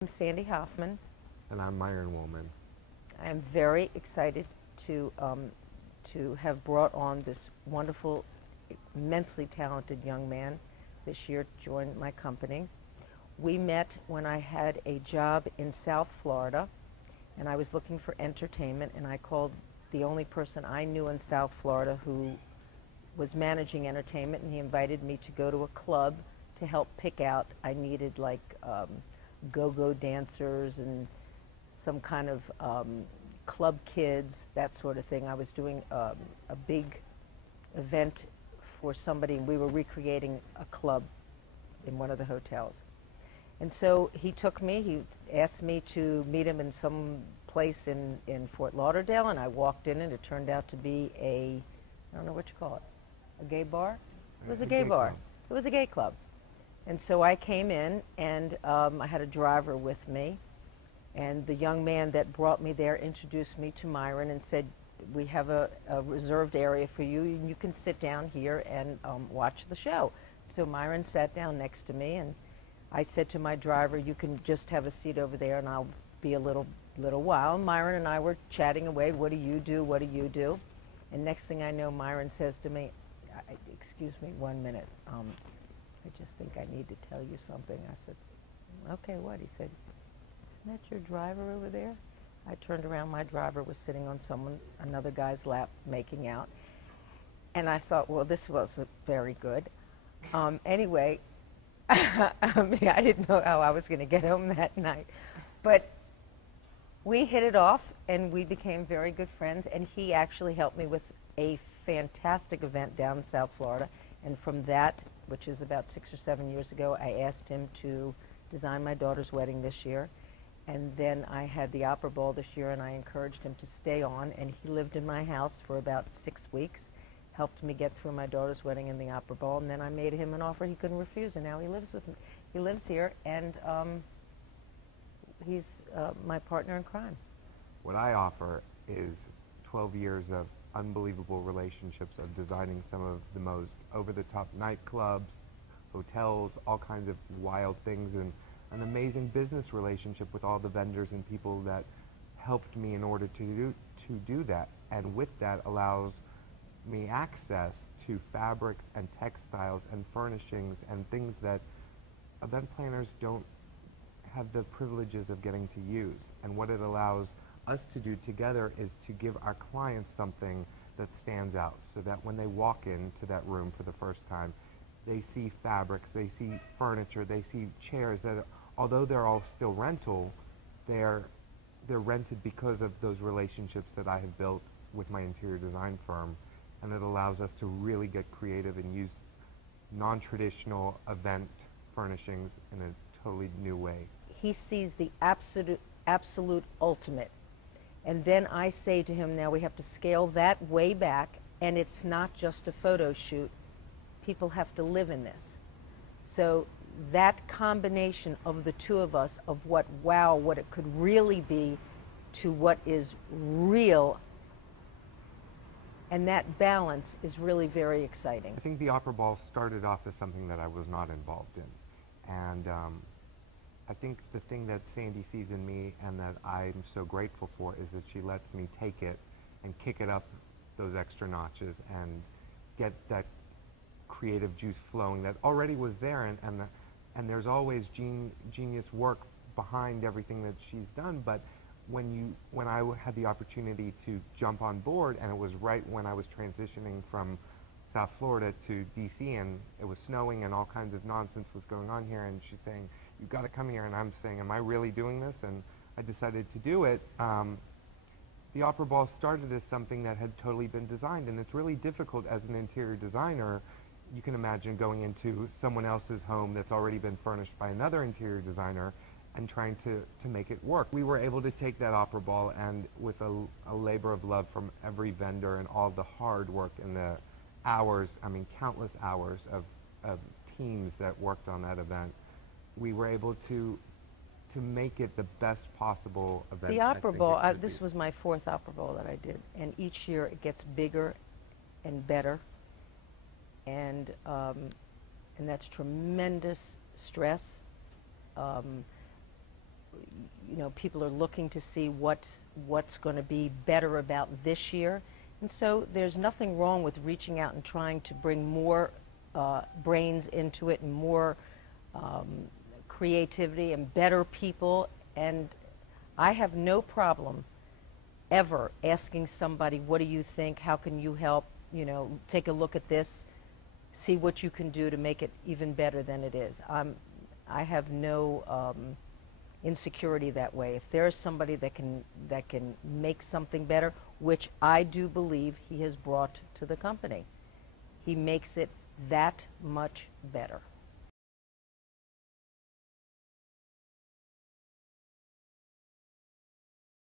I'm Sandi Hoffman. And I'm Myron Wolman. I am very excited to have brought on this wonderful, immensely talented young man this year to join my company. We met when I had a job in South Florida, and I was looking for entertainment, and I called the only person I knew in South Florida who was managing entertainment, and he invited me to go to a club to help pick out. I needed like go-go dancers and some kind of club kids, that sort of thing. I was doing a big event for somebody, and we were recreating a club in one of the hotels. And so he took me, he asked me to meet him in some place in Fort Lauderdale, and I walked in, and it turned out to be I don't know what you call it, a gay bar? It was a gay bar. Club. It was a gay club. And so I came in, and I had a driver with me, and the young man that brought me there introduced me to Myron and said, we have a reserved area for you, and you can sit down here and watch the show. So Myron sat down next to me, and I said to my driver, you can just have a seat over there, and I'll be a little while. And Myron and I were chatting away, what do you do, what do you do? And next thing I know, Myron says to me, excuse me 1 minute, I just think I need to tell you something. I said, okay, what? He said, isn't that your driver over there? I turned around, my driver was sitting on another guy's lap making out. And I thought, well, this wasn't very good. Anyway, I didn't know how I was going to get home that night. But we hit it off, and we became very good friends, and he actually helped me with a fantastic event down in South Florida. And from that, which is about 6 or 7 years ago, I asked him to design my daughter's wedding this year. And then I had the Opera Ball this year, and I encouraged him to stay on, and he lived in my house for about 6 weeks, helped me get through my daughter's wedding and the Opera Ball, and then I made him an offer he couldn't refuse, and now he lives with me. He lives here, and he's my partner in crime. What I offer is 12 years of unbelievable relationships of designing some of the most over-the-top nightclubs, hotels, all kinds of wild things, and an amazing business relationship with all the vendors and people that helped me in order to do that. And with that allows me access to fabrics and textiles and furnishings and things that event planners don't have the privileges of getting to use. And what it allows us to do together is to give our clients something that stands out, so that when they walk into that room for the first time, they see fabrics, they see furniture, they see chairs that, although they're all still rental, they're rented because of those relationships that I have built with my interior design firm, and it allows us to really get creative and use non-traditional event furnishings in a totally new way. He sees the absolute ultimate. And then I say to him, now we have to scale that way back, and it's not just a photo shoot. People have to live in this. So that combination of the two of us, of what it could really be to what is real, and that balance is really very exciting. I think the Opera Ball started off as something that I was not involved in. And I think the thing that Sandi sees in me and that I'm so grateful for is that she lets me take it and kick it up those extra notches and get that creative juice flowing that already was there, and there's always genius work behind everything that she's done. But when I had the opportunity to jump on board, and it was right when I was transitioning from South Florida to DC, and it was snowing and all kinds of nonsense was going on here, and she's saying, you've got to come here, and I'm saying, am I really doing this? And I decided to do it. The Opera Ball started as something that had totally been designed, and it's really difficult as an interior designer. You can imagine going into someone else's home that's already been furnished by another interior designer and trying to make it work. We were able to take that Opera Ball, and with a labor of love from every vendor and all the hard work and the hours, I mean countless hours of teams that worked on that event, we were able to make it the best possible event. The Opera Ball, this was my 4th Opera Ball that I did, and each year it gets bigger and better, and that's tremendous stress. you know, people are looking to see what's going to be better about this year. And so there's nothing wrong with reaching out and trying to bring more brains into it and more creativity and better people. And I have no problem ever asking somebody, what do you think? How can you help? You know, take a look at this, see what you can do to make it even better than it is. I have no insecurity that way. If there's somebody that can make something better, which I do believe he has brought to the company, he makes it that much better.